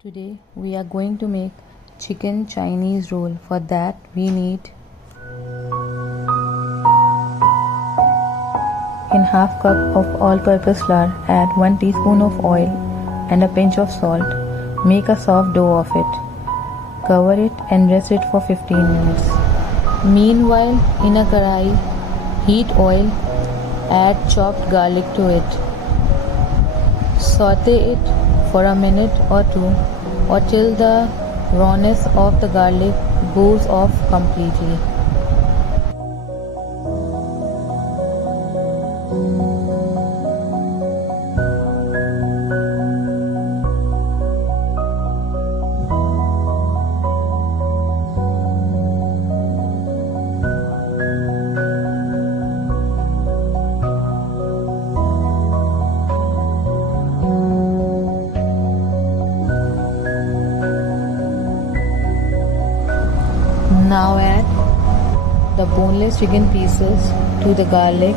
Today we are going to make chicken Chinese roll. For that we need in half cup of all-purpose flour, add 1 teaspoon of oil and a pinch of salt. Make a soft dough of it. Cover it and rest it for 15 minutes. Meanwhile, in a karai, heat oil, add chopped garlic to it. Saute it for a minute or two or till the rawness of the garlic goes off completely. Now add the boneless chicken pieces to the garlic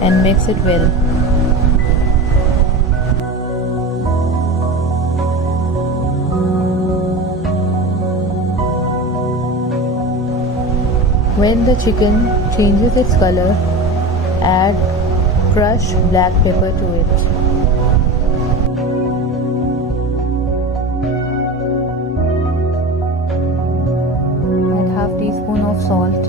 and mix it well. When the chicken changes its color, add crushed black pepper to it. Half teaspoon of salt.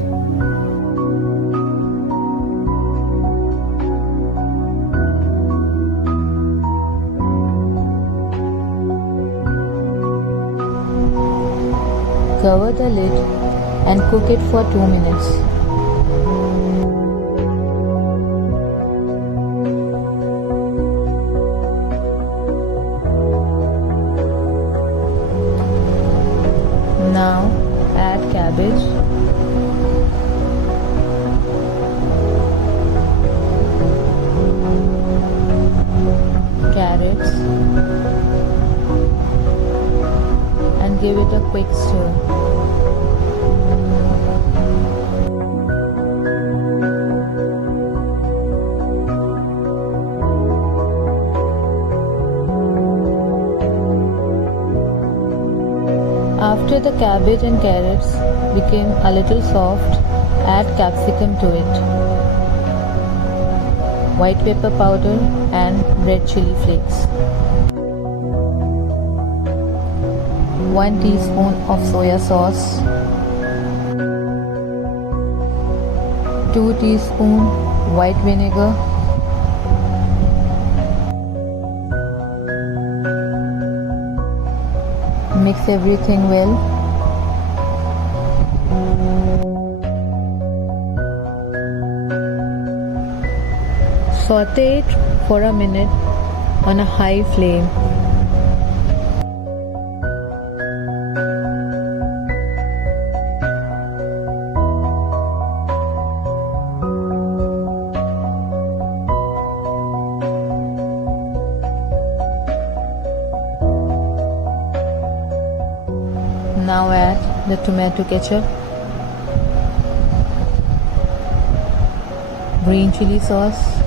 Cover the lid and cook it for 2 minutes. Now add cabbage, carrots, and give it a quick stir. After the cabbage and carrots became a little soft, add capsicum to it, white pepper powder and red chilli flakes, 1 teaspoon of soya sauce, 2 teaspoon white vinegar, mix everything well. Saute it for a minute on a high flame. Now add the tomato ketchup, green chili sauce,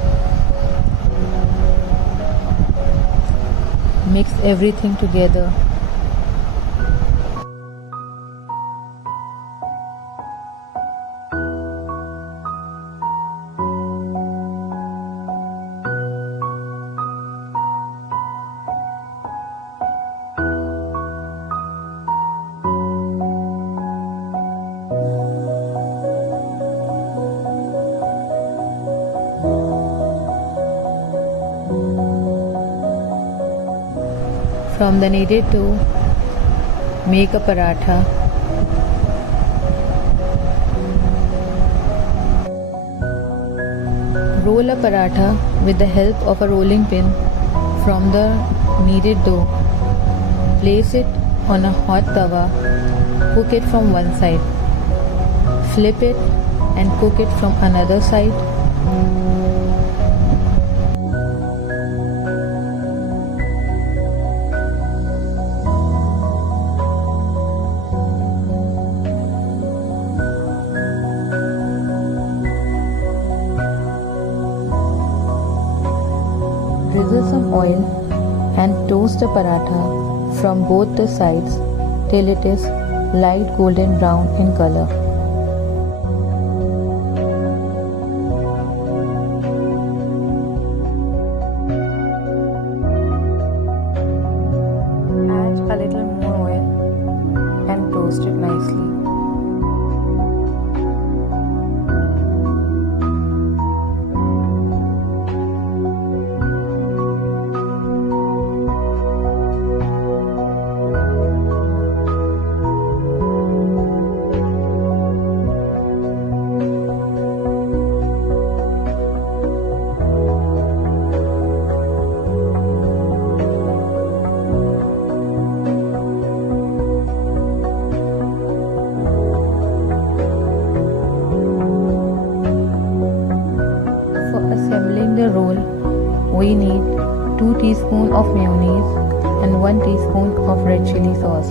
mix everything together. From the kneaded dough, make a paratha. Roll a paratha with the help of a rolling pin from the kneaded dough. Place it on a hot tawa. Cook it from one side. Flip it and cook it from another side. Drizzle some oil and toast Toast the paratha from both the sides till it is light golden brown in color. Add a little more oil and toast it nicely. Assembling the roll, we need 2 teaspoons of mayonnaise and 1 teaspoon of red chilli sauce.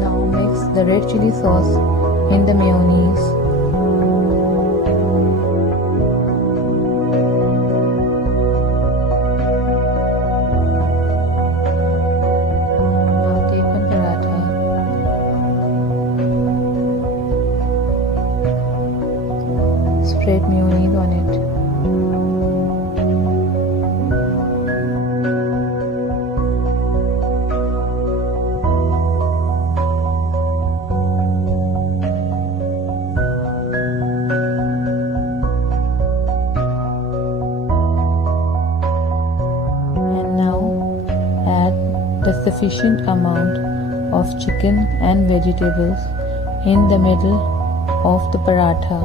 Now mix the red chilli sauce in the mayonnaise. Now take one paratha. Spread mayonnaise on it. And now add the sufficient amount of chicken and vegetables in the middle of the paratha.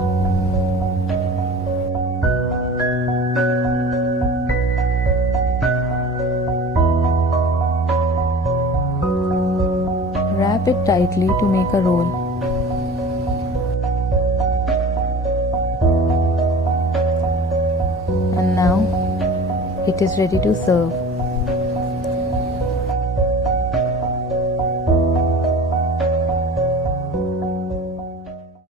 Wrap it tightly to make a roll. And now it is ready to serve.